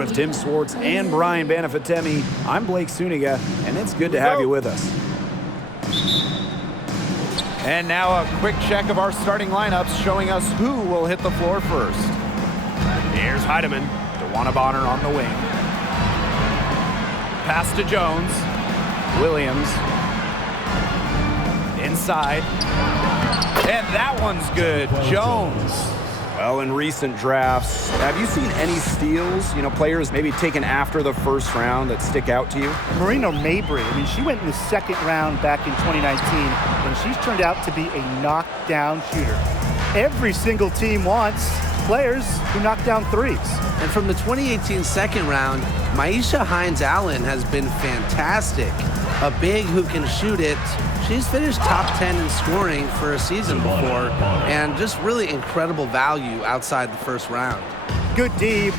with Tim Swartz and Brian Banafitemi. I'm Blake Suniga, and it's good to have you with us. And now a quick check of our starting lineups showing us who will hit the floor first. Here's Heidemann. DeWanna Bonner on the wing. Pass to Jones. Williams. Inside. And that one's good. Jones. Well, in recent drafts, have you seen any steals, players maybe taken after the first round that stick out to you? Marina Mabrey, she went in the second round back in 2019, and she's turned out to be a knockdown shooter. Every single team wants players who knock down threes. And from the 2018 second round, Maisha Hines-Allen has been fantastic. A big who can shoot it. She's finished top 10 in scoring for a season before, and just really incredible value outside the first round. Good D.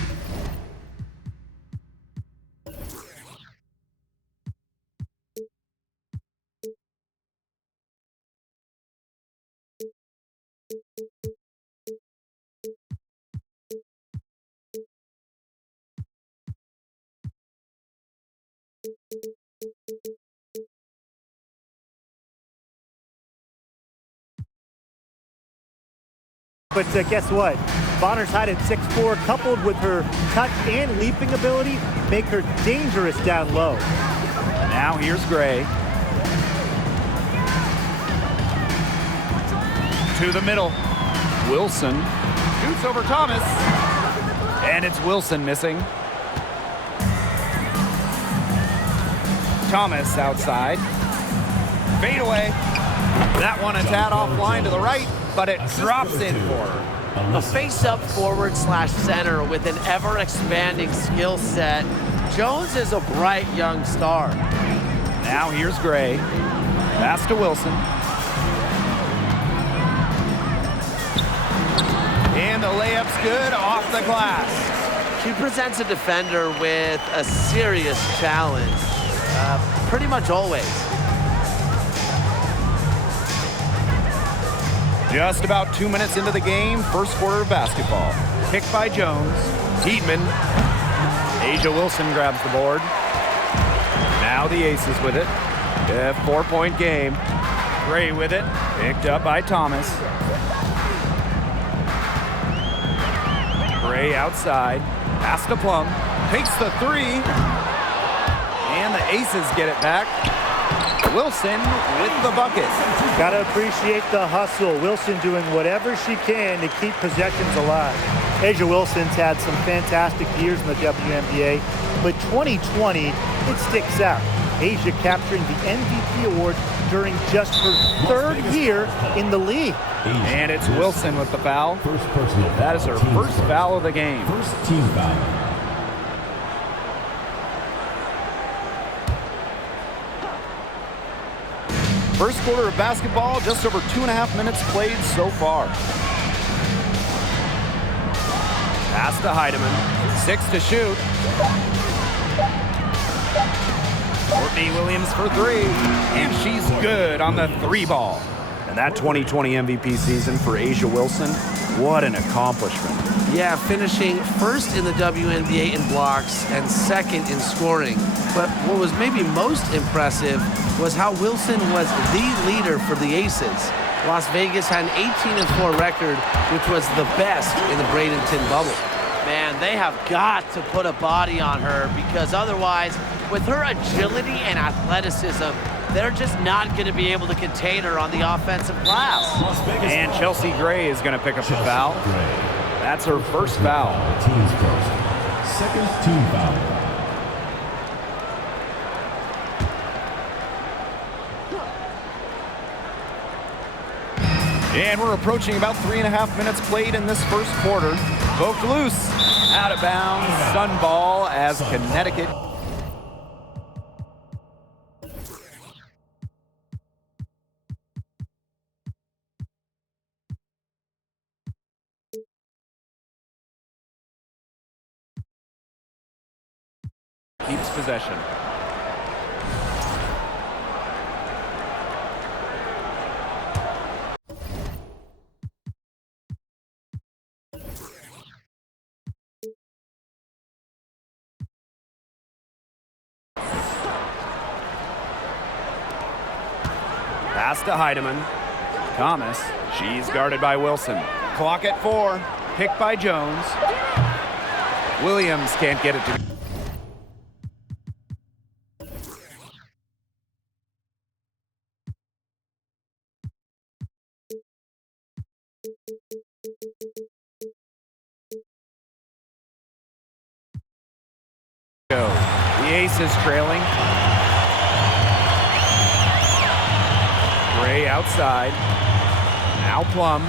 But guess what? Bonner's height at 6'4", coupled with her touch and leaping ability, make her dangerous down low. Now here's Gray. To the middle. Wilson. Shoots over Thomas. And it's Wilson missing. Thomas outside. Fade away. That one a tad offline to the right, but it drops in for her. A face-up forward/center with an ever-expanding skill set. Jones is a bright young star. Now here's Gray. Pass to Wilson. And the layup's good off the glass. She presents a defender with a serious challenge, pretty much always. Just about 2 minutes into the game, first quarter of basketball. Pick by Jones. Heatman. A'ja Wilson grabs the board. Now the Aces with it. A 4-point game. Gray with it. Picked up by Thomas. Gray outside. Pass to Plum. Takes the three. And the Aces get it back. Wilson with the bucket. Gotta appreciate the hustle. Wilson doing whatever she can to keep possessions alive. A'ja Wilson's had some fantastic years in the WNBA, but 2020, it sticks out. A'ja capturing the MVP award during just her third year in the league. And it's Wilson with the foul. First personal. That is her first foul of the game. First team foul. First quarter of basketball, just over 2.5 minutes played so far. Pass to Heidemann. 6 to shoot. Courtney Williams for three. And she's good on the three ball. And that 2020 MVP season for A'ja Wilson, what an accomplishment. Yeah, finishing first in the WNBA in blocks and second in scoring. But what was maybe most impressive was how Wilson was the leader for the Aces. Las Vegas had an 18-4 record, which was the best in the Bradenton bubble. Man, they have got to put a body on her, because otherwise, with her agility and athleticism, they're just not going to be able to contain her on the offensive glass. And Chelsea Gray is going to pick up the foul. That's her first foul. Team's first. Second team foul. And we're approaching about 3.5 minutes played in this first quarter. Poked loose. Out of bounds. Sun ball as Connecticut. Keeps possession. Pass to Heidemann. Thomas. She's guarded by Wilson. Clock at 4. Picked by Jones. Williams can't get it to go. The Aces trailing. Gray outside. Now Plum.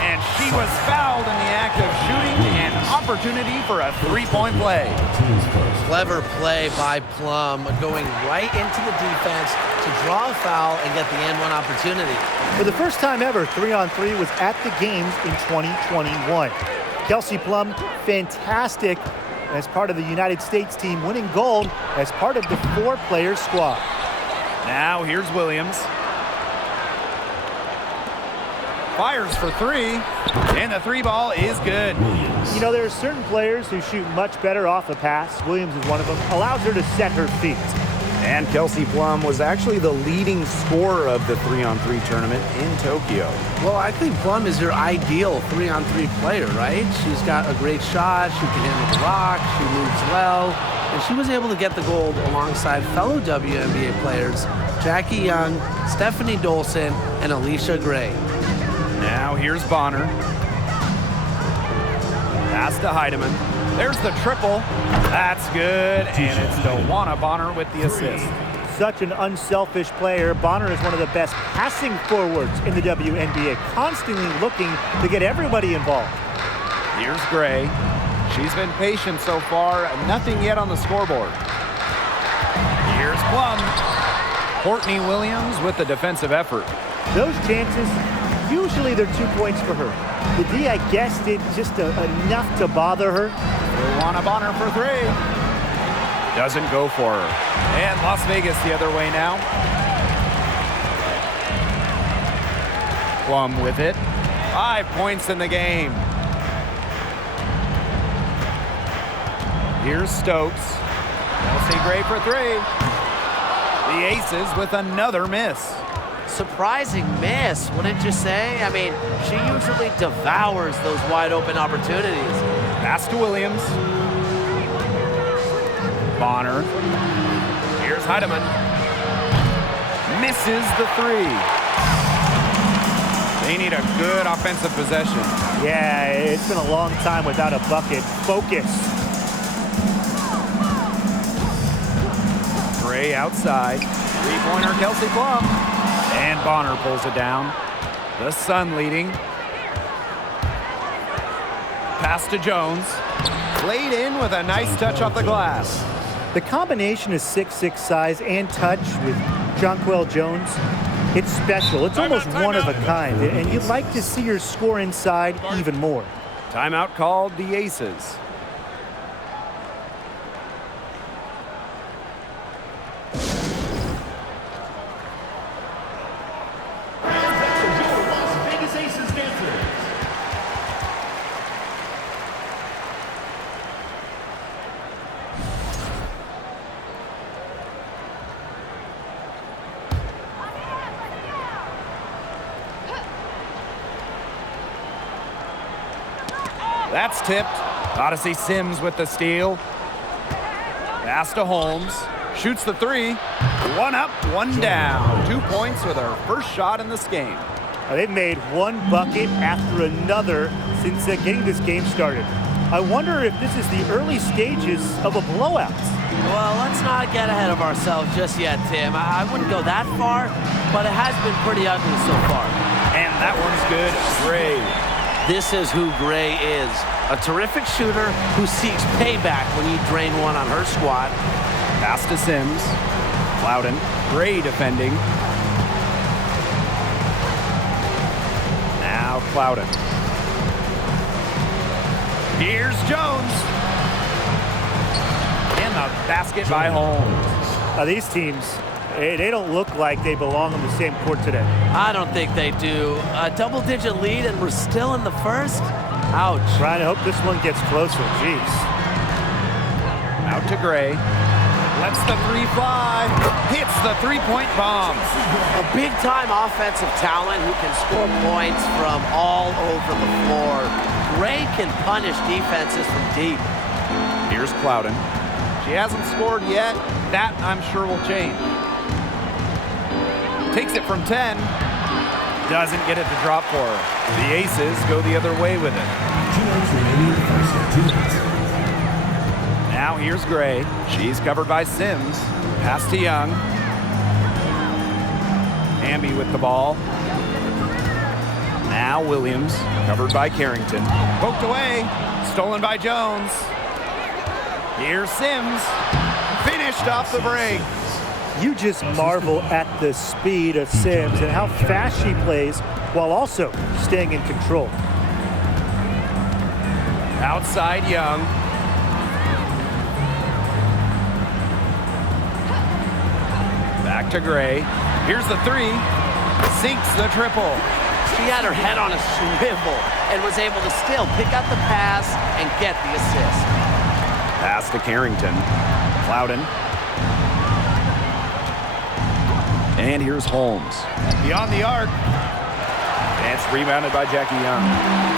And she was fouled in the act of shooting. An opportunity for a three-point play. Team's first. Clever play by Plum, going right into the defense to draw a foul and get the and-one opportunity. For the first time ever, 3-on-3 was at the games in 2021. Kelsey Plum, fantastic as part of the United States team, winning gold as part of the 4-player squad. Now here's Williams. Fires for 3, and the 3 ball is good. Williams. You know, there are certain players who shoot much better off a pass. Williams is one of them. Allows her to set her feet. And Kelsey Plum was actually the leading scorer of the 3-on-3 tournament in Tokyo. Well, I think Plum is your ideal 3-on-3 player, right? She's got a great shot. She can handle the rock. She moves well. And she was able to get the gold alongside fellow WNBA players Jackie Young, Stephanie Dolson, and Alicia Gray. Now here's Bonner. Pass to Heidemann. There's the triple. That's good, and it's Dewana Bonner with the assist. Such an unselfish player. Bonner is one of the best passing forwards in the WNBA, constantly looking to get everybody involved. Here's Gray. She's been patient so far, nothing yet on the scoreboard. Here's Plum. Courtney Williams with the defensive effort. Those chances, usually they're 2 points for her. The D, I guess, did just enough to bother her. Dewana Bonner for 3. Doesn't go for her. And Las Vegas the other way now. Plum with it. 5 points in the game. Here's Stokes. Kelsey Gray for 3. The Aces with another miss. Surprising miss, wouldn't you say? I mean, she usually devours those wide open opportunities. Pass to Williams. Bonner. Here's Heidemann. Misses the 3. They need a good offensive possession. Yeah, it's been a long time without a bucket. Focus. Gray outside. 3-pointer Kelsey Plum. And Bonner pulls it down. The Sun leading. Pass to Jones. Laid in with a nice touch off the glass. The combination of 6'6" size and touch with Jonquel Jones, it's special. It's almost one of a kind, and you'd like to see her score inside even more. Timeout called the Aces. That's tipped. Odyssey Sims with the steal. Pass to Holmes. Shoots the 3. 1 up, 1 down. 2 points with her first shot in this game. They've made one bucket after another since getting this game started. I wonder if this is the early stages of a blowout. Well, let's not get ahead of ourselves just yet, Tim. I wouldn't go that far, but it has been pretty ugly so far. And that one's good. Gray. This is who Gray is. A terrific shooter who seeks payback when you drain one on her squad. Pass to Sims. Loudon. Gray defending. Now Clouden. Here's Jones. And the basket by Holmes. These teams, they don't look like they belong on the same court today. I don't think they do. A double-digit lead and we're still in the first? Ouch. Trying to hope this one gets closer. Jeez. Out to Gray. Lets the three fly. Hits the three-point bomb. A big-time offensive talent who can score points from all over the floor. Gray can punish defenses from deep. Here's Clouden. She hasn't scored yet. That, I'm sure, will change. Takes it from 10. Doesn't get it to drop for her. The Aces go the other way with it. 2 minutes remaining in the first set. 2 minutes. Now here's Gray. She's covered by Sims. Pass to Young. Hamby with the ball. Now Williams, covered by Carrington. Poked away. Stolen by Jones. Here's Sims. Finished off the break. You just marvel at the speed of Sims and how fast she plays while also staying in control. Outside Young. Back to Gray. Here's the three. Sinks the triple. She had her head on a swivel and was able to still pick up the pass and get the assist. Pass to Carrington. Clouden. And here's Holmes. Beyond the arc. And it's rebounded by Jackie Young.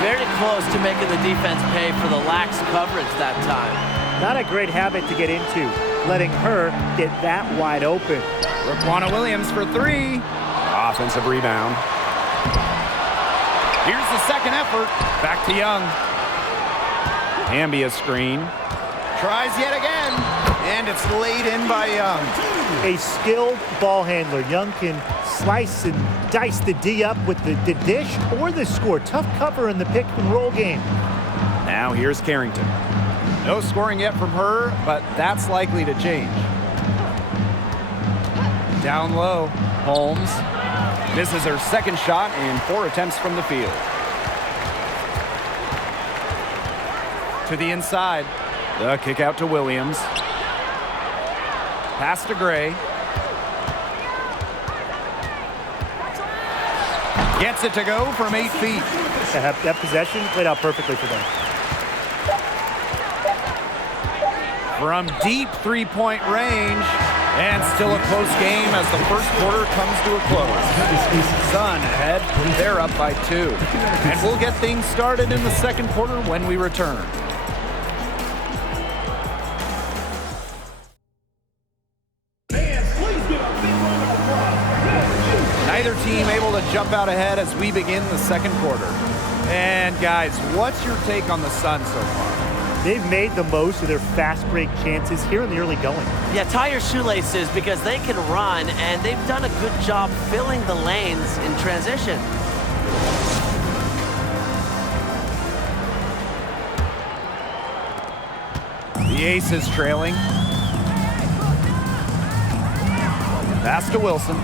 Very close to making the defense pay for the lax coverage that time. Not a great habit to get into, letting her get that wide open. Raquana Williams for three. Offensive rebound. Here's the second effort. Back to Young. Hamby a screen. Tries yet again. And it's laid in by Young. A skilled ball handler. Young can slice and dice the D up with the dish or the score. Tough cover in the pick and roll game. Now here's Carrington. No scoring yet from her, but that's likely to change. Down low, Holmes. This is her second shot in 4 attempts from the field. To the inside. The kick out to Williams. Pass to Gray. Gets it to go from 8 feet. That possession played out perfectly for them. From deep three-point range. And still a close game as the first quarter comes to a close. Sun ahead. They're up by 2. And we'll get things started in the second quarter when we return. Neither team able to jump out ahead as we begin the second quarter. And guys, what's your take on the Sun so far? They've made the most of their fast break chances here in the early going. Yeah, tie your shoelaces because they can run, and they've done a good job filling the lanes in transition. The Aces trailing. Pass to Wilson.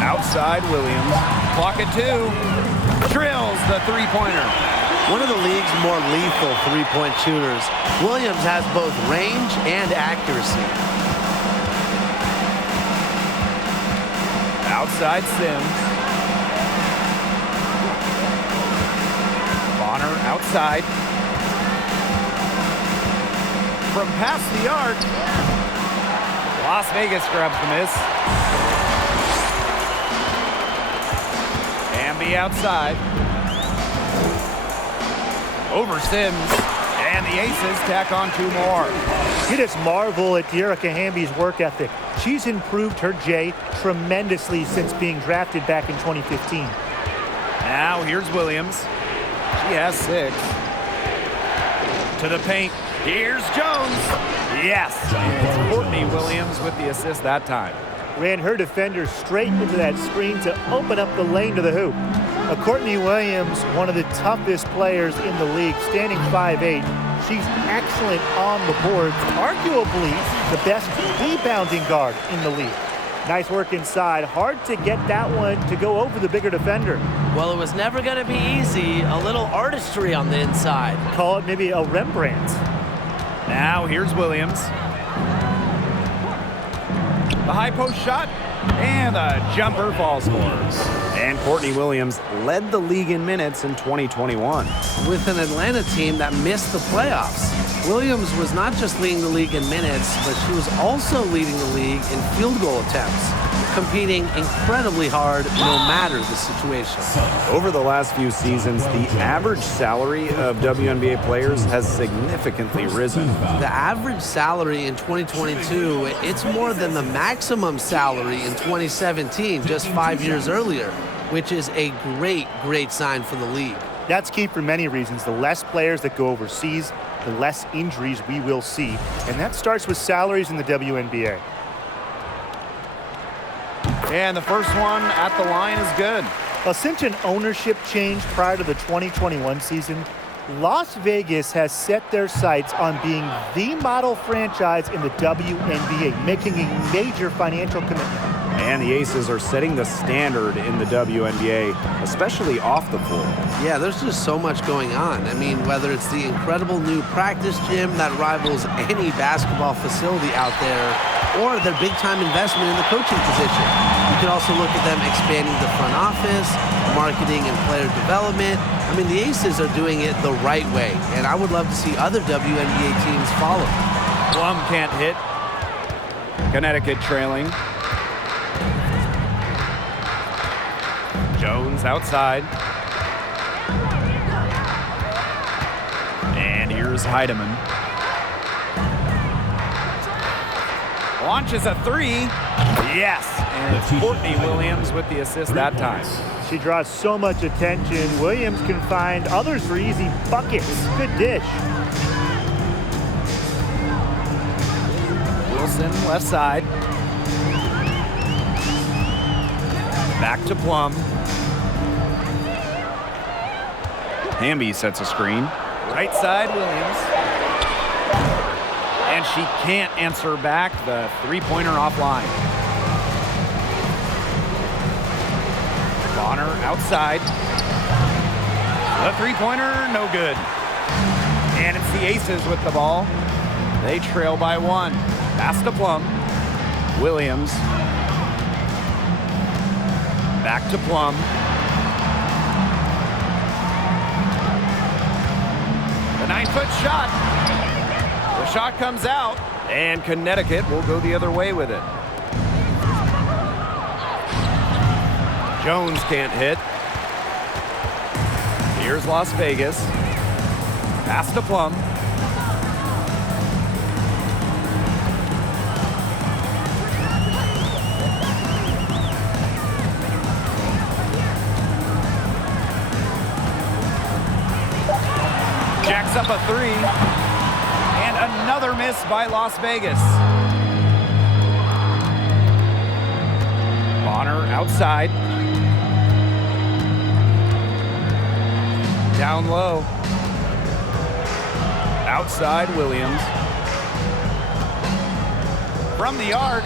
Outside Williams. Clock at 2. Drills the three-pointer. One of the league's more lethal three-point shooters. Williams has both range and accuracy. Outside Sims. Bonner outside. From past the arc. Las Vegas grabs the miss. Hamby outside. Over Sims. And the Aces tack on 2 more. You just marvel at Dearica Hamby's work ethic. She's improved her J tremendously since being drafted back in 2015. Now here's Williams. She has 6. To the paint. Here's Jones. Yes. It's Courtney Williams with the assist that time. Ran her defender straight into that screen to open up the lane to the hoop. Courtney Williams, one of the toughest players in the league, standing 5'8". She's excellent on the boards, arguably the best rebounding guard in the league. Nice work inside. Hard to get that one to go over the bigger defender. Well, it was never going to be easy. A little artistry on the inside. Call it maybe a Rembrandt. Now here's Williams. The high post shot, and the jumper falls for her. And Courtney Williams led the league in minutes in 2021. With an Atlanta team that missed the playoffs, Williams was not just leading the league in minutes, but she was also leading the league in field goal attempts, competing incredibly hard no matter the situation. Over the last few seasons, the average salary of WNBA players has significantly risen. The average salary in 2022, it's more than the maximum salary in 2017, just 5 years earlier, which is a great sign for the league. That's key for many reasons. The less players that go overseas, the less injuries we will see. And that starts with salaries in the WNBA. And the first one at the line is good. Well, since an ownership change prior to the 2021 season, Las Vegas has set their sights on being the model franchise in the WNBA, making a major financial commitment. And the Aces are setting the standard in the WNBA, especially off the floor. Yeah, there's just so much going on. I mean, whether it's the incredible new practice gym that rivals any basketball facility out there, or their big-time investment in the coaching position. You can also look at them expanding the front office, marketing and player development. I mean, the Aces are doing it the right way, and I would love to see other WNBA teams follow. Plum can't hit. Connecticut trailing. Jones outside. And here's Heidemann. Launches a three. Yes. And it's Courtney Williams with the assist that time. She draws so much attention. Williams can find others for easy buckets. Good dish. Wilson left side. Back to Plum. Hamby sets a screen. Right side, Williams. And she can't answer back. The three-pointer offline. Bonner outside. The three-pointer, no good. And it's the Aces with the ball. They trail by one. Pass to Plum. Williams. Back to Plum. The 9-foot shot. The shot comes out, and Connecticut will go the other way with it. Jones can't hit. Here's Las Vegas. Pass to Plum. Jacks up a three. And another miss by Las Vegas. Bonner outside. Down low. Outside Williams. From the arc.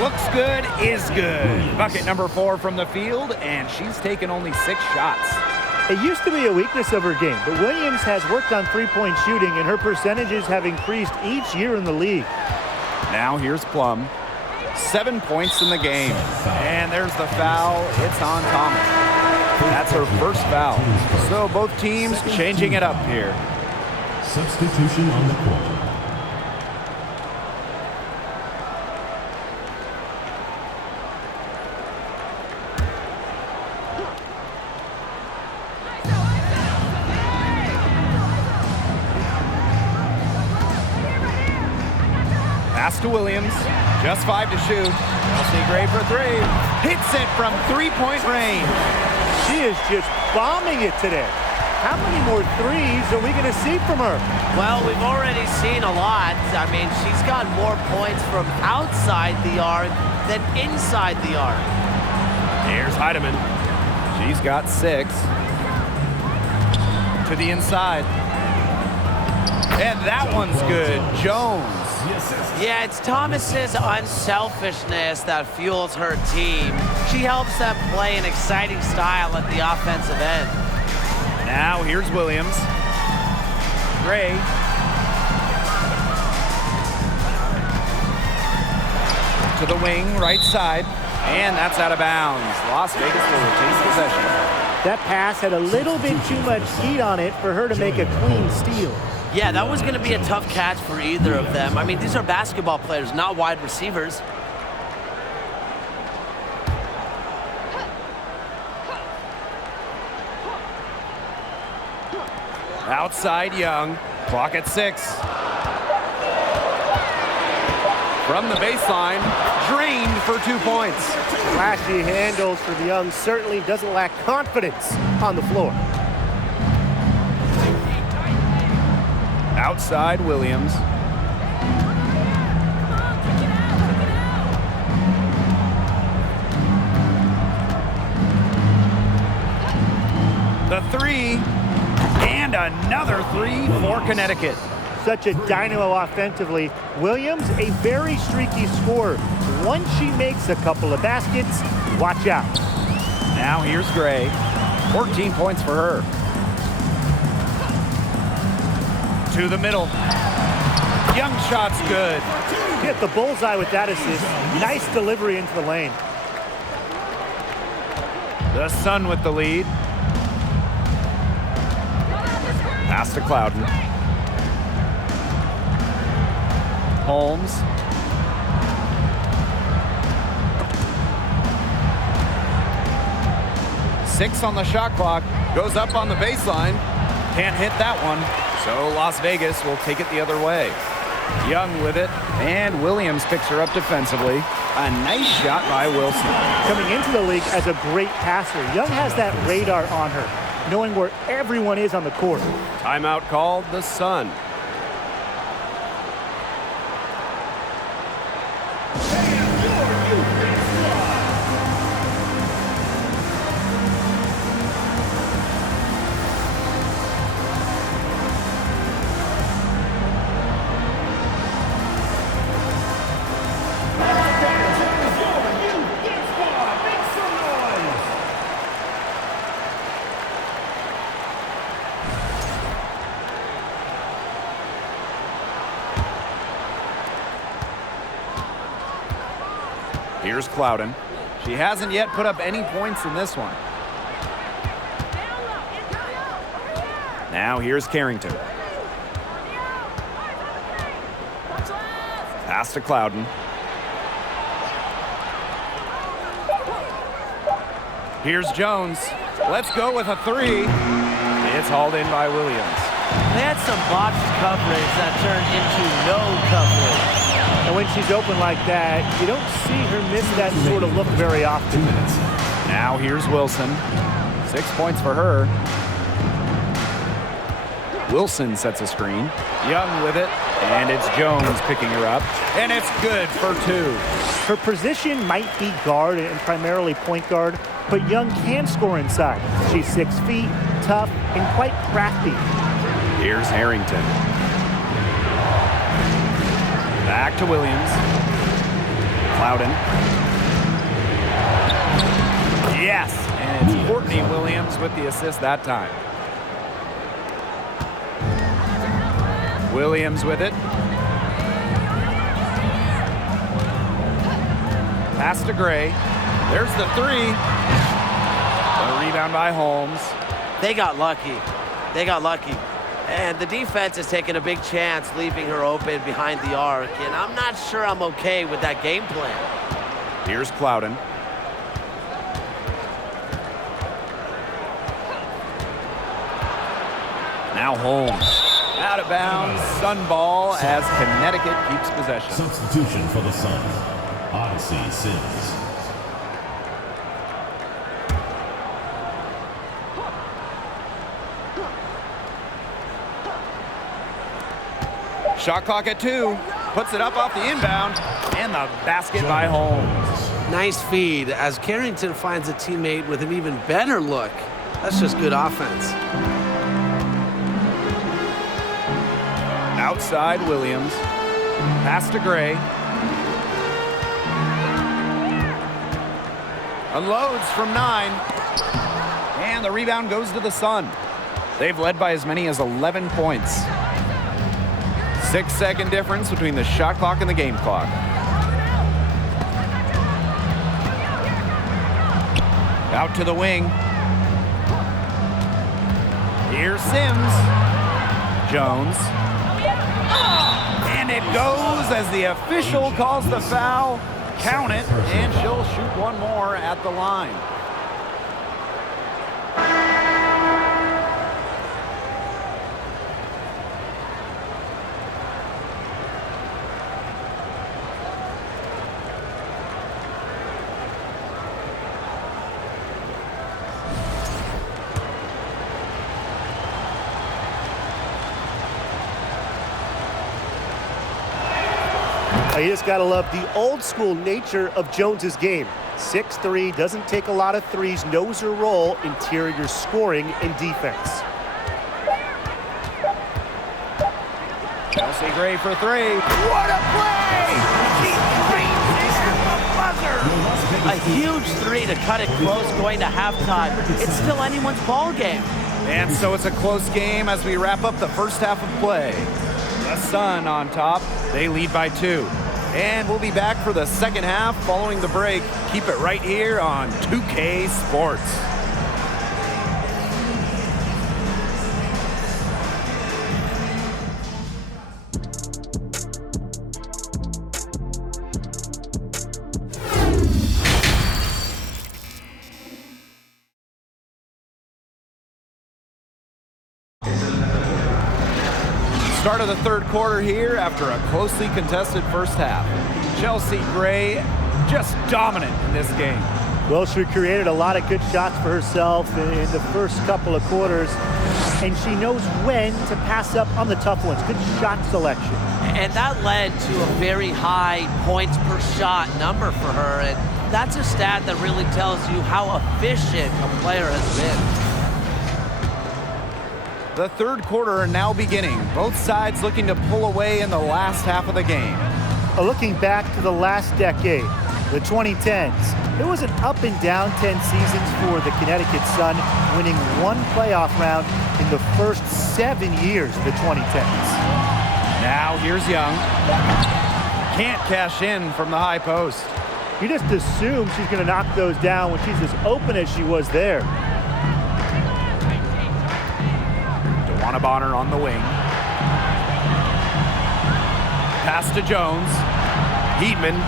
Looks good, is good. Bucket number 4 from the field, and she's taken only 6 shots. It used to be a weakness of her game, but Williams has worked on three-point shooting, and her percentages have increased each year in the league. Now here's Plum. 7 points in the game. And there's the foul. It's on Thomas. That's her first foul. So both teams changing it up here. Substitution on the court. Pass to Williams. Just 5 to shoot. Chelsea Gray for 3. Hits it from three-point range. She is just bombing it today. How many more threes are we going to see from her? Well, we've already seen a lot. I mean, she's got more points from outside the arc than inside the arc. Here's Heidemann. She's got 6. To the inside. And that one's good. Jones. Yeah, it's Thomas's unselfishness that fuels her team. She helps them play an exciting style at the offensive end. Now here's Williams. Gray. to the wing, right side, and that's out of bounds. Las Vegas will retain possession. That pass had a little bit too much heat on it for her to make a clean steal. Yeah, that was going to be a tough catch for either of them. I mean, these are basketball players, not wide receivers. Outside Young, clock at 6. From the baseline, drained for 2 points. Flashy handles for the Young, certainly doesn't lack confidence on the floor. Outside Williams. The 3, and another 3 for Connecticut. Such a dynamo offensively. Williams, a very streaky scorer. Once she makes a couple of baskets, watch out. Now here's Gray. 14 points for her. To the middle. Young shot's good. Hit the bullseye with that assist. Nice delivery into the lane. The Sun with the lead. Pass to Clouden. Holmes. Six on the shot clock. Goes up on the baseline. Can't hit that one. So Las Vegas will take it the other way. Young with it. And Williams picks her up defensively. A nice shot by Wilson. Coming into the league as a great passer, Young has that radar on her, knowing where everyone is on the court. Timeout called, the Sun. Here's Clouden. She hasn't yet put up any points in this one. Now here's Carrington. Pass to Clouden. Here's Jones. Let's go with a 3. It's hauled in by Williams. They had some botched coverage that turned into no coverage. And when she's open like that, you don't see her miss that sort of look very often. Now here's Wilson. 6 points for her. Wilson sets a screen. Young with it, and it's Jones picking her up, and it's good for 2. Her position might be guard and primarily point guard, but Young can score inside. She's 6 feet, tough, and quite crafty. Here's Harrington. Back to Williams. Clouden. Yes, and it's Courtney Williams with the assist that time. Williams with it. Pass to Gray. There's the 3. A rebound by Holmes. They got lucky. They got lucky. And the defense is taking a big chance leaving her open behind the arc, and I'm not sure I'm okay with that game plan. Here's Clouden. Now Holmes. Out of bounds, Sun ball as Connecticut keeps possession. Substitution for the Suns. Odyssey Sims. Shot clock at 2. Puts it up off the inbound, and the basket by Holmes. Nice feed as Carrington finds a teammate with an even better look. That's just good offense. Outside Williams. Pass to Gray. Unloads from 9. And the rebound goes to the Sun. They've led by as many as 11 points. 6-second difference between the shot clock and the game clock. Out to the wing. Here's Sims. Jones. And it goes as the official calls the foul. Count it, and she'll shoot one more at the line. You just got to love the old school nature of Jones's game. 6'3", doesn't take a lot of threes, knows her role, interior scoring and defense. Chelsea Gray for three. What a play! She screams it at the buzzer! A huge three to cut it close going to halftime. It's still anyone's ball game. And so it's a close game as we wrap up the first half of play. The Sun on top. They lead by 2. And we'll be back for the second half following the break. Keep it right here on 2K Sports. Start of the third quarter here after a closely contested first half. Chelsea Gray just dominant in this game. Well, she created a lot of good shots for herself in the first couple of quarters, and she knows when to pass up on the tough ones. Good shot selection. And that led to a very high points per shot number for her, and that's a stat that really tells you how efficient a player has been. The third quarter now beginning. Both sides looking to pull away in the last half of the game. Looking back to the last decade, the 2010s, it was an up and down 10 seasons for the Connecticut Sun, winning one playoff round in the first 7 years of the 2010s. Now here's Young. Can't cash in from the high post. You just assume she's going to knock those down when she's as open as she was there. DeWanna Bonner on the wing. Pass to Jones. Heatman.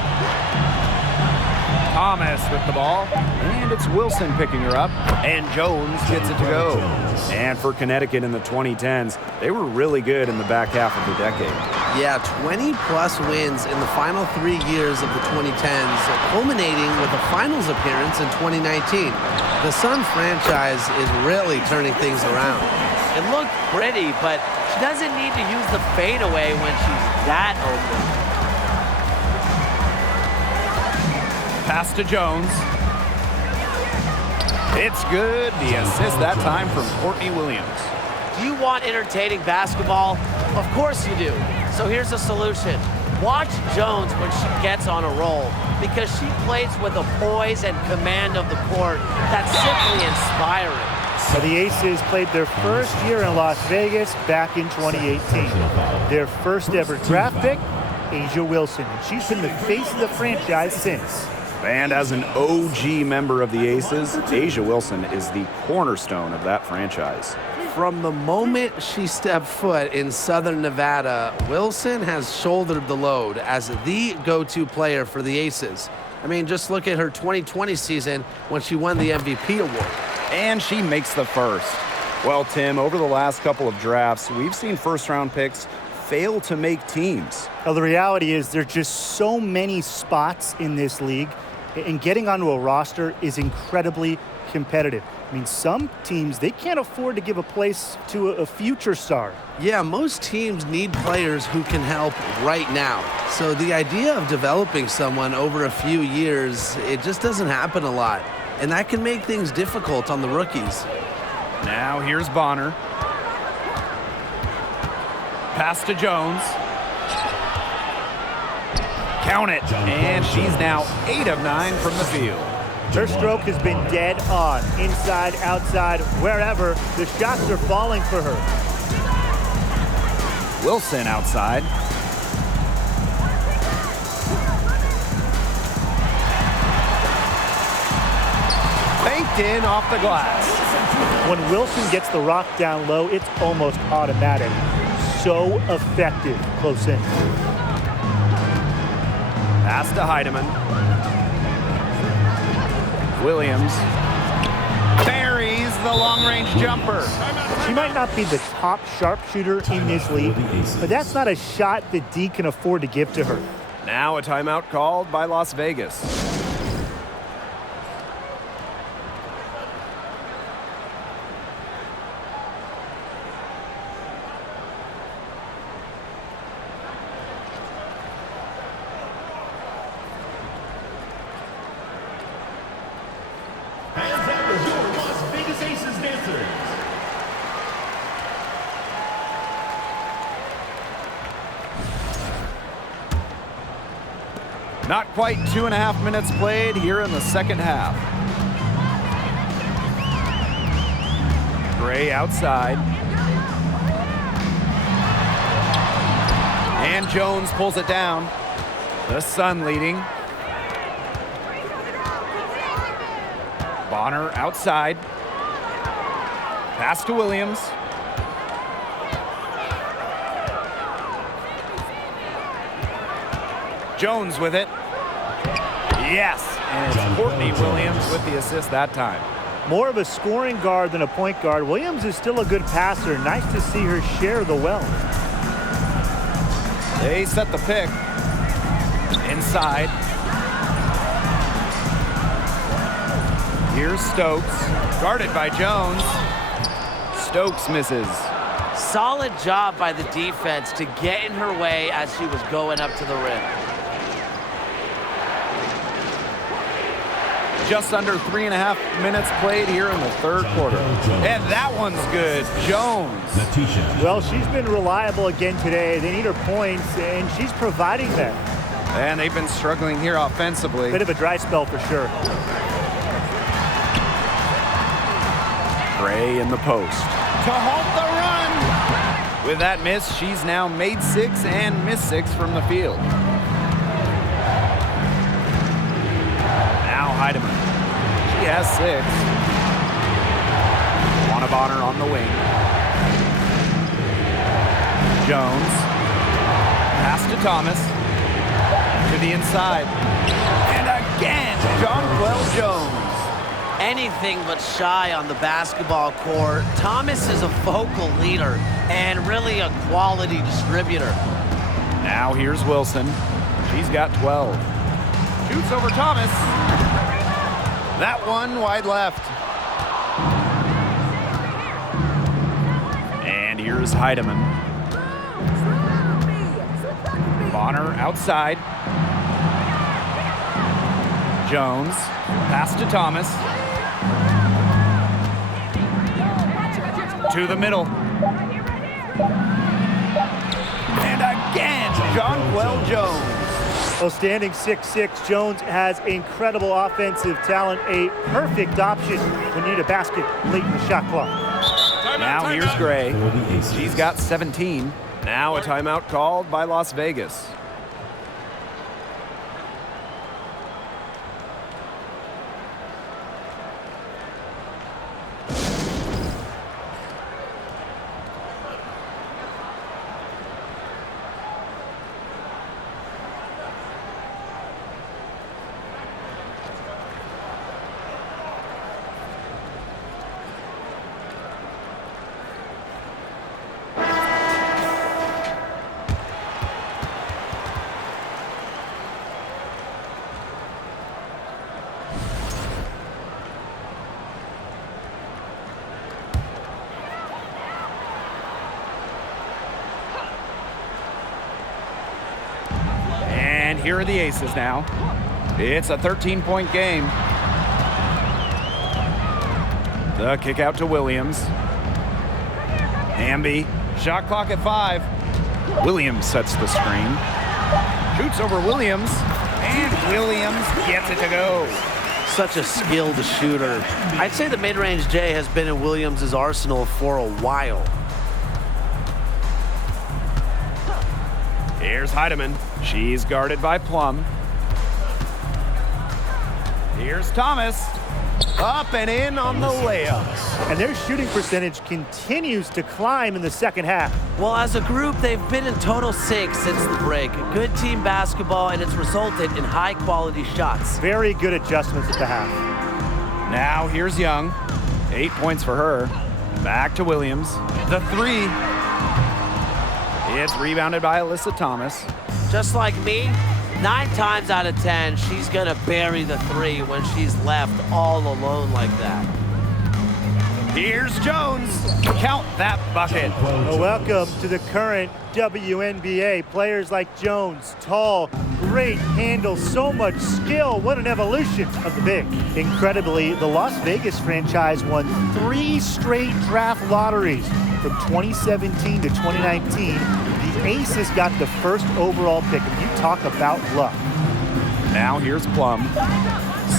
Thomas with the ball. And it's Wilson picking her up. And Jones gets it to go. And for Connecticut in the 2010s, they were really good in the back half of the decade. Yeah, 20-plus wins in the final 3 years of the 2010s, culminating with a finals appearance in 2019. The Sun franchise is really turning things around. It looked pretty, but she doesn't need to use the fadeaway when she's that open. Pass to Jones. It's good. The assist that time from Courtney Williams. Do you want entertaining basketball? Of course you do. So here's a solution. Watch Jones when she gets on a roll, because she plays with a poise and command of the court that's simply inspiring. So the Aces played their first year in Las Vegas back in 2018. Their first ever draft pick, A'ja Wilson. And she's been the face of the franchise since. And as an OG member of the Aces, A'ja Wilson is the cornerstone of that franchise. From the moment she stepped foot in Southern Nevada, Wilson has shouldered the load as the go-to player for the Aces. I mean, just look at her 2020 season when she won the MVP award. And she makes the first. Well, Tim, over the last couple of drafts, we've seen first-round picks fail to make teams. Well, the reality is there's just so many spots in this league, and getting onto a roster is incredibly competitive. I mean, some teams, they can't afford to give a place to a future star. Yeah, most teams need players who can help right now. So the idea of developing someone over a few years, it just doesn't happen a lot. And that can make things difficult on the rookies. Now here's Bonner. Pass to Jones. Count it. And she's now 8 of 9 from the field. Her stroke has been dead on. Inside, outside, wherever. The shots are falling for her. Wilson outside. Thank baked in off the glass. When Wilson gets the rock down low, it's almost automatic. So effective close in. Pass to Heidemann. Williams buries the long-range jumper. She might not be the top sharpshooter in this league, but that's not a shot that D can afford to give to her. Now a timeout called by Las Vegas. And that was your Las Vegas Aces dancers. Not quite 2.5 minutes played here in the second half. Gray outside. And Jones pulls it down. The Sun leading. Bonner outside. Pass to Williams. Jones with it. Yes, and it's Courtney Williams with the assist that time. More of a scoring guard than a point guard, Williams is still a good passer. Nice to see her share the well. They set the pick. Inside. Here's Stokes, guarded by Jones. Stokes misses. Solid job by the defense to get in her way as she was going up to the rim. Just under 3.5 minutes played here in the third quarter. And that one's good. Jones. Natisha. Well, she's been reliable again today. They need her points, and she's providing them. And they've been struggling here offensively. Bit of a dry spell for sure. Gray in the post. To halt the run. With that miss, she's now made 6 and missed 6 from the field. Now Heidemann. She has 6. Juana Bonner on the wing. Jones. Pass to Thomas. To the inside. And again, Jonquel Jones. Anything but shy on the basketball court. Thomas is a vocal leader and really a quality distributor. Now here's Wilson. She's got 12. Shoots over Thomas. That one wide left. And here's Heidemann. Bonner outside. Jones. Pass to Thomas. To the middle. And again, Jonquel Jones. Well, standing 6'6", Jones has incredible offensive talent, a perfect option when you need a basket late in the shot clock. Now here's Gray. She's got 17. Now a timeout called by Las Vegas. And here are the Aces now. It's a 13-point game. The kick out to Williams. Hamby, shot clock at 5. Williams sets the screen. Shoots over Williams, and Williams gets it to go. Such a skilled shooter. I'd say the mid-range J has been in Williams' arsenal for a while. Here's Heidemann. She's guarded by Plum. Here's Thomas. Up and in on the layup. And their shooting percentage continues to climb in the second half. Well, as a group, they've been in total sync since the break. Good team basketball, and it's resulted in high-quality shots. Very good adjustments at the half. Now here's Young. 8 points for her. Back to Williams. The three. It's rebounded by Alyssa Thomas. Just like me, 9 times out of 10, she's going to bury the three when she's left all alone like that. Here's Jones. Count that bucket. Well, welcome to the current WNBA. Players like Jones, tall, great handle, so much skill. What an evolution of the big. Incredibly, the Las Vegas franchise won 3 straight draft lotteries. From 2017 to 2019, the Aces got the first overall pick. And you talk about luck. Now here's Plum.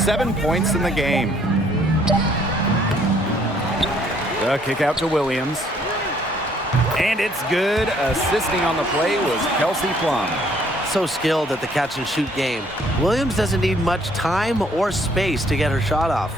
7 points in the game. The kick out to Williams. And it's good. Assisting on the play was Kelsey Plum. So skilled at the catch-and-shoot game. Williams doesn't need much time or space to get her shot off.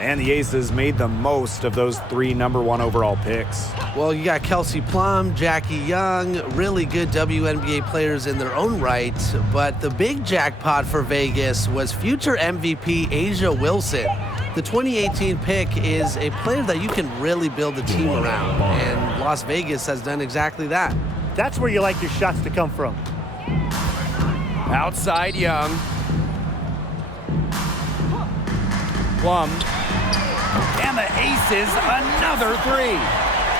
And the Aces made the most of those 3 #1 overall picks. Well, you got Kelsey Plum, Jackie Young, really good WNBA players in their own right. But the big jackpot for Vegas was future MVP A'ja Wilson. The 2018 pick is a player that you can really build a team around, and Las Vegas has done exactly that. That's where you like your shots to come from. Outside Young. Plum. And the Aces, another 3.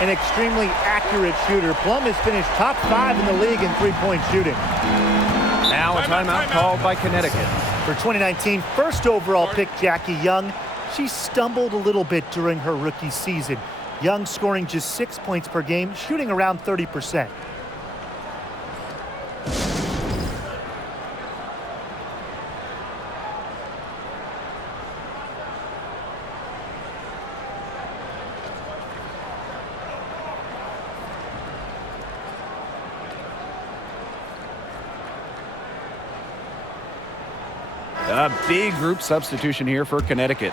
An extremely accurate shooter. Plum has finished top 5 in the league in three-point shooting. Now a timeout called by Connecticut. For 2019, first overall pick Jackie Young. She stumbled a little bit during her rookie season. Young scoring just 6 points per game, shooting around 30%. A big group substitution here for Connecticut.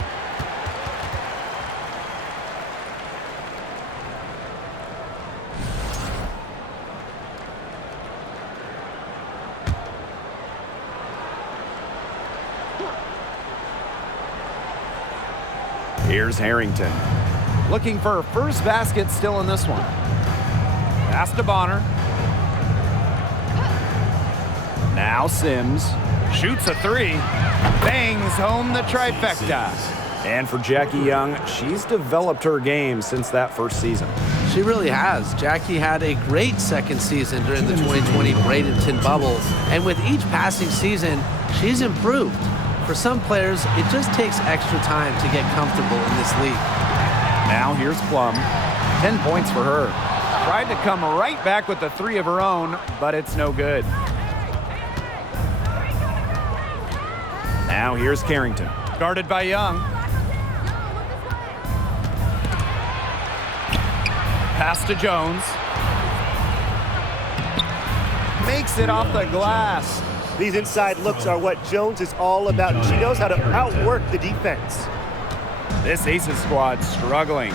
Here's Harrington. Looking for her first basket still in this one. Pass to Bonner. Now Sims. Shoots a 3. Bangs home the trifecta. And for Jackie Young, she's developed her game since that first season. She really has. Jackie had a great second season during the 2020 Bradenton bubble, and with each passing season, she's improved. For some players, it just takes extra time to get comfortable in this league. Now here's Plum. 10 points for her. Tried to come right back with the 3 of her own, but it's no good. Now here's Carrington. Guarded by Young. Pass to Jones. Makes it off the glass. These inside looks are what Jones is all about, and she knows how to outwork the defense. This Aces squad struggling.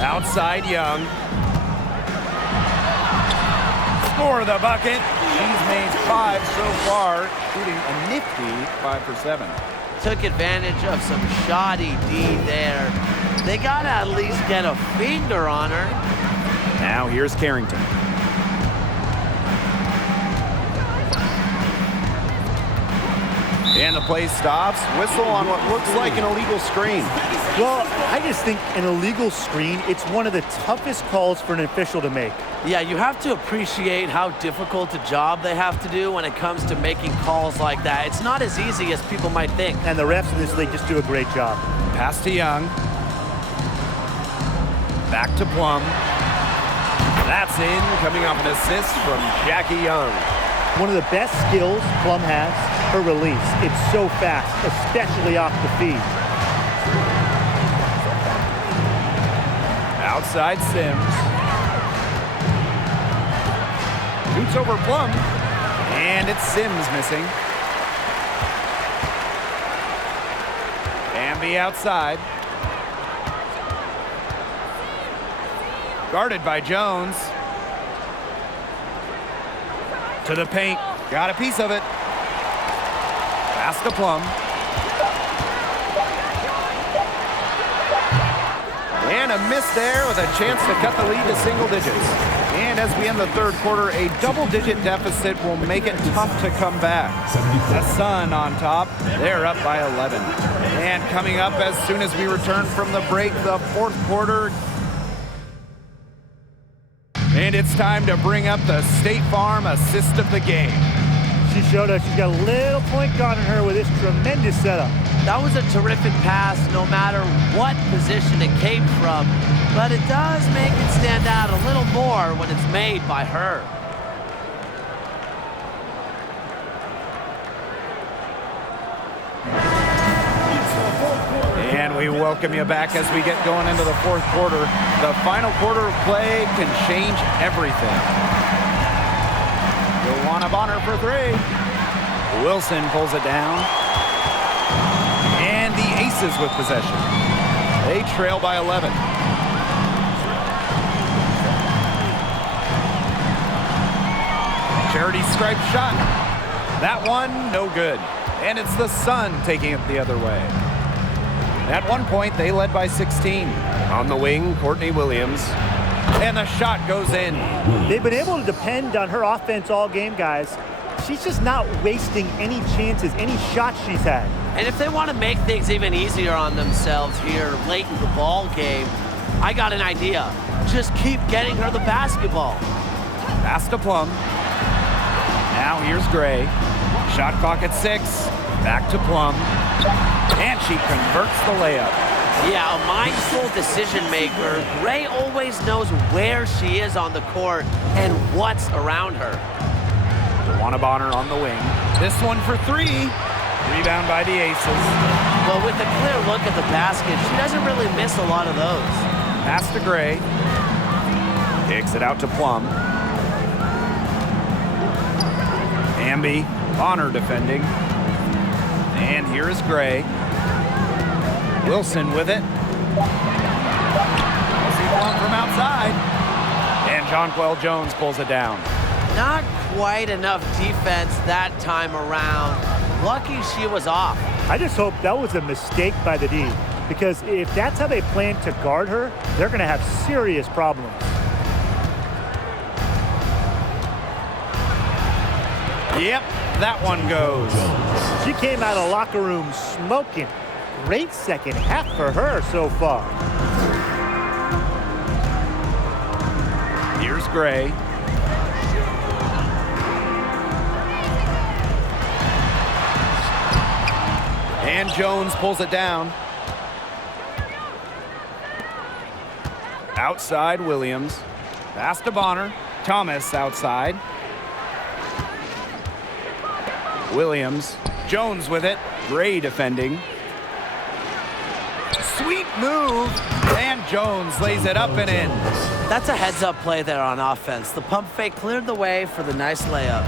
Outside Young. Score the bucket. She's made 5 so far, shooting a nifty 5 for 7. Took advantage of some shoddy D there. They got to at least get a finger on her. Now here's Carrington. And the play stops. Whistle on what looks like an illegal screen. Well, I just think an illegal screen, it's one of the toughest calls for an official to make. Yeah, you have to appreciate how difficult a job they have to do when it comes to making calls like that. It's not as easy as people might think. And the refs in this league just do a great job. Pass to Young. Back to Plum. That's in, coming off an assist from Jackie Young. One of the best skills Plum has, her release. It's so fast, especially off the feed. Outside Sims. Shoots over Plum. And it's Sims missing. Hamby outside. Guarded by Jones. To the paint. Got a piece of it. Pass to Plum. And a miss there with a chance to cut the lead to single digits. And as we end the third quarter, a double-digit deficit will make it tough to come back. The Sun on top. They're up by 11. And coming up as soon as we return from the break, the fourth quarter. And it's time to bring up the State Farm assist of the game. She showed us she's got a little point guard on her with this tremendous setup. That was a terrific pass no matter what position it came from, but it does make it stand out a little more when it's made by her. And we welcome you back as we get going into the fourth quarter. The final quarter of play can change everything. Joanna Bonner for three. Wilson pulls it down. And the Aces with possession. They trail by 11. Charity Stripe shot. That one, no good. And it's the Sun taking it the other way. At one point, they led by 16. On the wing, Courtney Williams. And the shot goes in. They've been able to depend on her offense all game, guys. She's just not wasting any chances, any shots she's had. And if they want to make things even easier on themselves here late in the ball game, I got an idea. Just keep getting her the basketball. Pass to Plum. Now here's Gray. Shot clock at 6. Back to Plum. And she converts the layup. Yeah, a mindful decision maker. Gray always knows where she is on the court and what's around her. Joanna Bonner on the wing. This one for three. Rebound by the Aces. Well, with a clear look at the basket, she doesn't really miss a lot of those. Pass to Gray. Kicks it out to Plum. Hamby, Bonner defending. And here is Gray. Wilson with it. See Plum from outside. And Jonquel Jones pulls it down. Not quite enough defense that time around. Lucky she was off. I just hope that was a mistake by the D, because if that's how they plan to guard her, they're going to have serious problems. Yep, that one goes. She came out of the locker room smoking. Great second half for her so far. Here's Gray. And Jones pulls it down. Outside Williams. Pass to Bonner. Thomas outside. Williams. Jones with it. Gray defending. Sweet move. And Jones lays it up and in. That's a heads-up play there on offense. The pump fake cleared the way for the nice layup.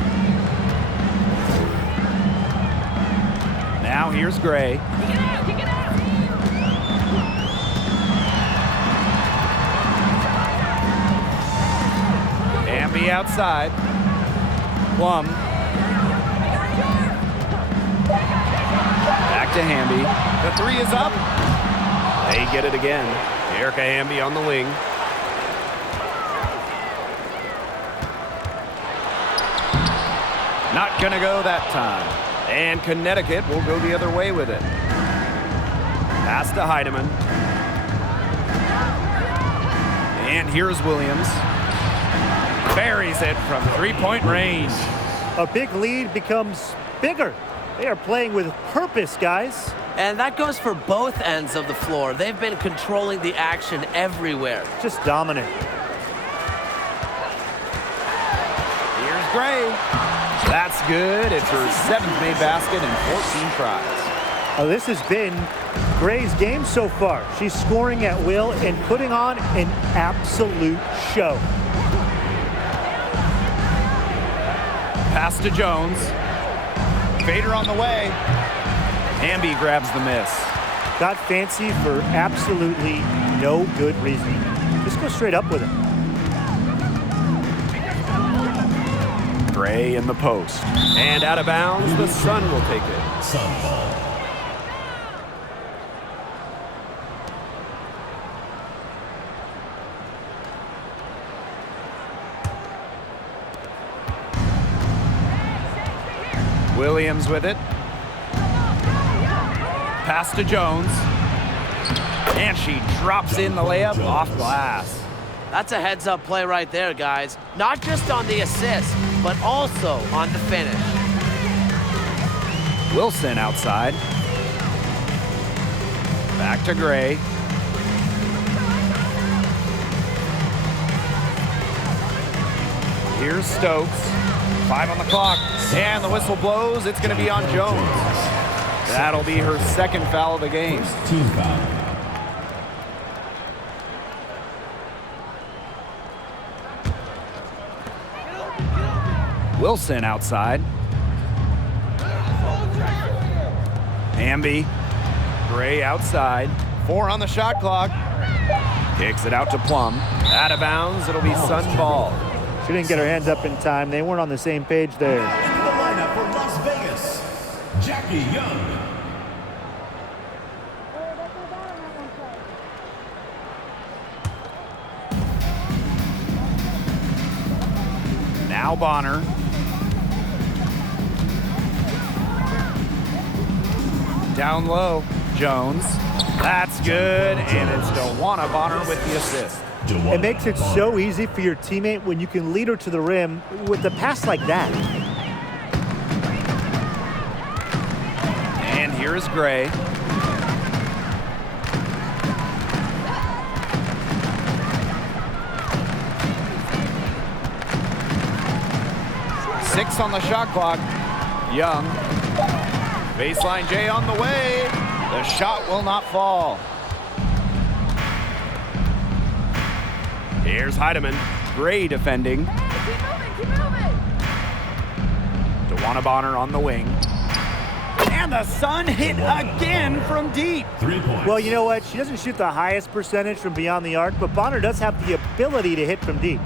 Now here's Gray. Hamby outside. Plum. Back to Hamby. The three is up. They get it again. Erica Hamby on the wing. Not gonna go that time. And Connecticut will go the other way with it. Pass to Heidemann. And here's Williams. Buries it from three-point range. A big lead becomes bigger. They are playing with purpose, guys. And that goes for both ends of the floor. They've been controlling the action everywhere. Just dominant. Here's Gray. That's good. It's her 7th made basket in 14 tries. This has been Gray's game so far. She's scoring at will and putting on an absolute show. Pass to Jones. Fader on the way. Hamby grabs the miss. Got fancy for absolutely no good reason. Just go straight up with it. Gray in the post. And out of bounds, the Sun will take it. Sun ball. Williams with it. Pass to Jones. And she drops in the layup off glass. That's a heads-up play right there, guys. Not just on the assist, but also on the finish. Wilson outside. Back to Gray. Here's Stokes. 5 on the clock. And the whistle blows. It's going to be on Jones. That'll be her second foul of the game. Team foul. Wilson outside. Hamby. Gray outside. 4 on the shot clock. Kicks it out to Plum. Out of bounds. It'll be Sun ball. She didn't get her hands up in time. They weren't on the same page there. Into the lineup for Las Vegas, Jackie Young. Now Bonner. Down low. Jones. That's good. And it's DeWanna Bonner with the assist. It makes it so easy for your teammate when you can lead her to the rim with a pass like that. And here's Gray. Six on the shot clock. Young. Baseline J on the way. The shot will not fall. Here's Heidemann. Gray defending. Keep moving. DeWanna Bonner on the wing. And the Sun hit again from deep. 3 points. Well, you know what? She doesn't shoot the highest percentage from beyond the arc, but Bonner does have the ability to hit from deep.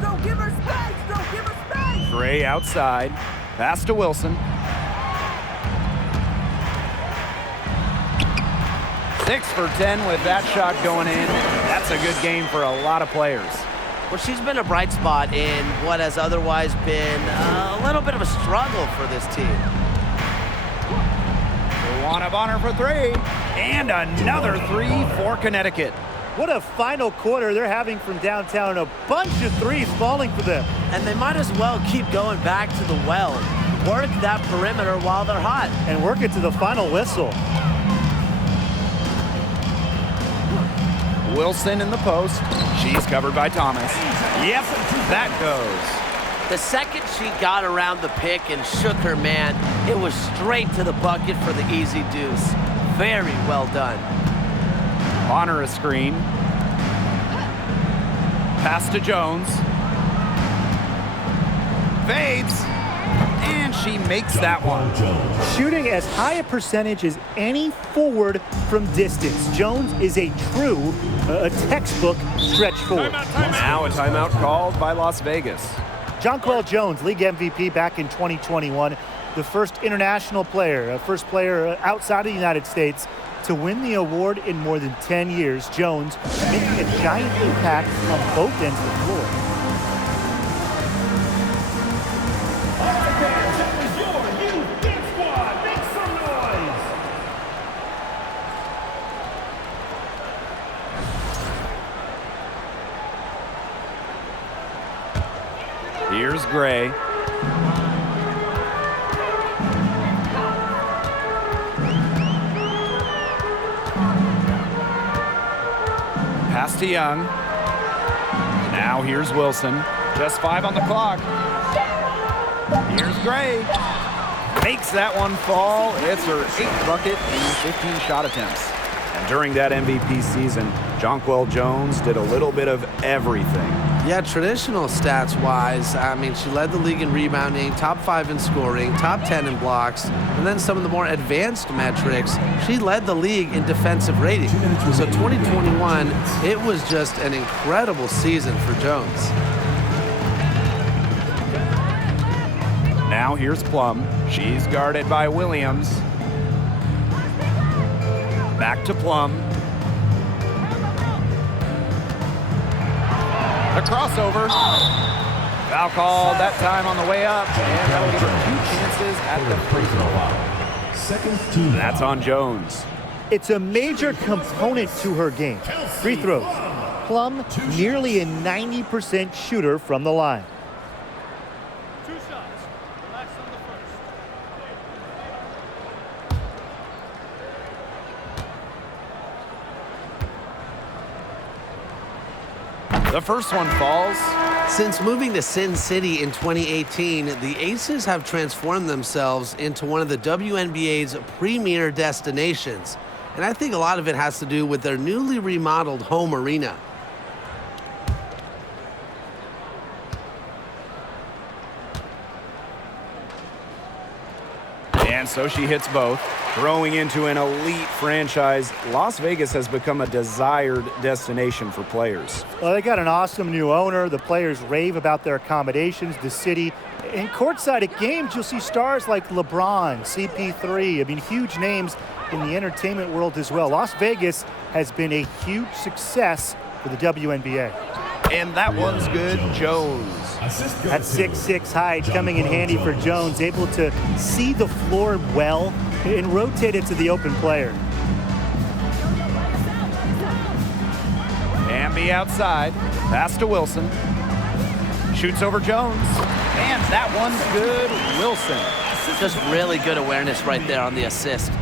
Don't give her space. Gray outside. Pass to Wilson. 6 for 10 with that shot going in. That's a good game for a lot of players. Well, she's been a bright spot in what has otherwise been a little bit of a struggle for this team. DeWanna Bonner for 3. And another 3 for Connecticut. What a final quarter they're having from downtown. A bunch of threes falling for them. And they might as well keep going back to the well. Work that perimeter while they're hot. And work it to the final whistle. Wilson in the post. She's covered by Thomas. Yep, that goes. The second she got around the pick and shook her man, it was straight to the bucket for the easy deuce. Very well done. Bonner a screen. Pass to Jones. Fades. And she makes that one. Jones. Shooting as high a percentage as any forward from distance. Jones is a true, a textbook stretch forward. Now a timeout called by Las Vegas. Jonquel Jones, league MVP back in 2021. The first international player, first player outside of the United States to win the award in more than 10 years. Jones making a giant impact on both ends of the floor. Here's Gray. Pass to Young. Now here's Wilson. Just 5 on the clock. Here's Gray. Makes that one fall. It's her 8th bucket in 15 shot attempts. And during that MVP season, Jonquel Jones did a little bit of everything. Yeah, traditional stats-wise, I mean, she led the league in rebounding, top 5 in scoring, top 10 in blocks, and then some of the more advanced metrics, she led the league in defensive rating. So 2021, it was just an incredible season for Jones. Now here's Plum. She's guarded by Williams. Back to Plum. The crossover. Foul called that time on the way up, and that'll give her 2 chances at the free throw line. Second team. That's on Jones. It's a major component to her game. Free throws. Plum, nearly a 90% shooter from the line. The first one falls. Since moving to Sin City in 2018, the Aces have transformed themselves into one of the WNBA's premier destinations. And I think a lot of it has to do with their newly remodeled home arena. And so she hits both. Growing into an elite franchise, Las Vegas has become a desired destination for players. Well, they got an awesome new owner. The players rave about their accommodations, the city. And courtside at games, you'll see stars like LeBron, CP3. I mean, huge names in the entertainment world as well. Las Vegas has been a huge success for the WNBA. And that one's good. Jones. That 6'6" height coming in handy for Jones, able to see the floor well and rotate it to the open player. Amby outside. Pass to Wilson. Shoots over Jones. And that one's good. Wilson. Just really good awareness right there on the assist.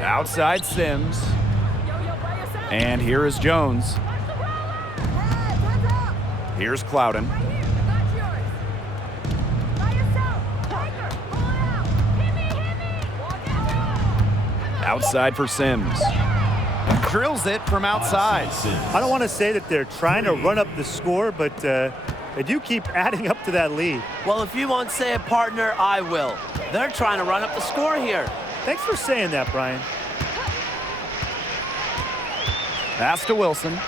Outside Sims. And here is Jones. Here's Clouden. Outside for Sims. Drills it from outside. I don't want to say that they're trying to run up the score, but they do keep adding up to that lead. Well, if you won't say it, partner, I will. They're trying to run up the score here. Thanks for saying that, Brian. Pass to Wilson.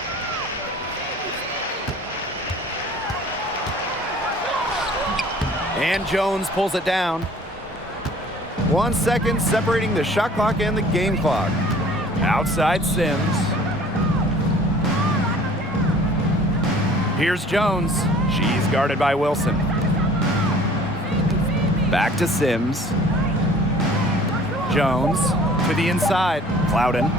And Jones pulls it down. 1 second separating the shot clock and the game clock. Outside Sims. Here's Jones. She's guarded by Wilson. Back to Sims. Jones to the inside. Clouden.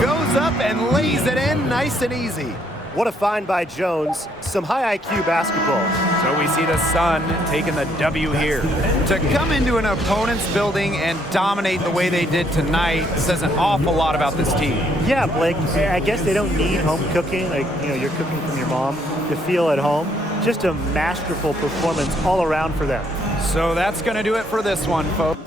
Goes up and lays it in nice and easy. What a find by Jones. Some high IQ basketball. So we see the Sun taking the W here. To come into an opponent's building and dominate the way they did tonight says an awful lot about this team. Yeah, Blake, I guess they don't need home cooking, like, you're cooking from your mom, to feel at home. Just a masterful performance all around for them. So that's going to do it for this one, folks.